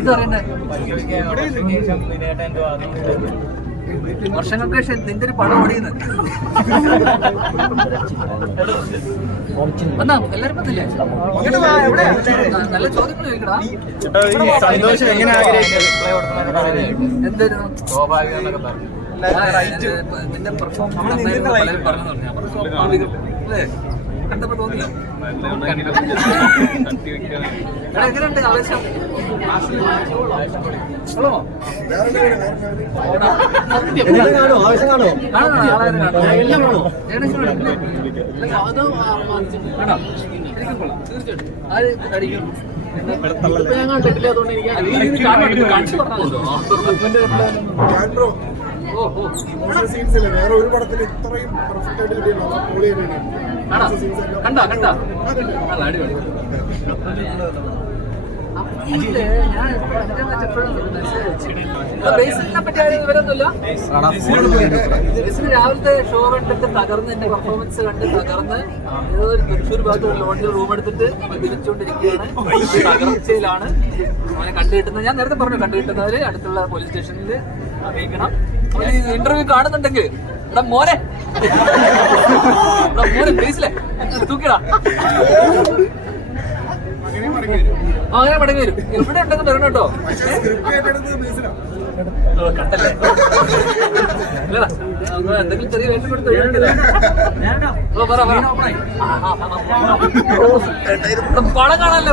എന്താ പറയുന്നത്? വർഷങ്ങൾക്ക് ശേഷം നിന്റെ ഒരു പടം ഓടിയുന്നത് വന്നാ എല്ലാരും പറ്റില്ലേ? നല്ല ചോദ്യങ്ങൾ ചോദിക്കടാ. എന്തായിരുന്നു നിന്റെ പെർഫോമൻസ് പലരും പറഞ്ഞു അല്ലേ? കണ്ടപ്പോ തോന്നിയോ? എങ്ങനെയുണ്ട് ആവേശം? വേറെ ഒരു പടത്തിൽ ഇത്രയും പെർഫെക്റ്റ് ആയിട്ട് കിട്ടിയ ബേസിനെ പറ്റി വിവരമൊന്നുമില്ല. ബേസിന് രാവിലത്തെ ഷോ കണ്ടിട്ട് തകർന്ന് എന്റെ പെർഫോമൻസ് കണ്ട് തകർന്ന് ഏതോ ഒരു തൃശ്ശൂർ ഭാഗത്ത് ലോഡ്ജിൽ റൂം എടുത്തിട്ട് തിരിച്ചുകൊണ്ടിരിക്കുകയാണ്. തകർച്ചയിലാണ് അവനെ കണ്ടുകിട്ടുന്നത്. ഞാൻ നേരത്തെ പറഞ്ഞു, കണ്ടുകിട്ടുന്നവര് അടുത്തുള്ള പോലീസ് സ്റ്റേഷനിൽ അറിയിക്കണം. ഇന്റർവ്യൂ കാണുന്നുണ്ടെങ്കിൽ എടാ മോനെ ബേസിലെ തൂക്കിടാ. അങ്ങനെ മടങ്ങി വരും. ഇവിടെ ഉണ്ടെന്ന് പറയണം കേട്ടോ. കണ്ടല്ലേ എന്തെങ്കിലും ചെറിയ വേഷം കൊടുത്ത് പടം കാണാനല്ലേ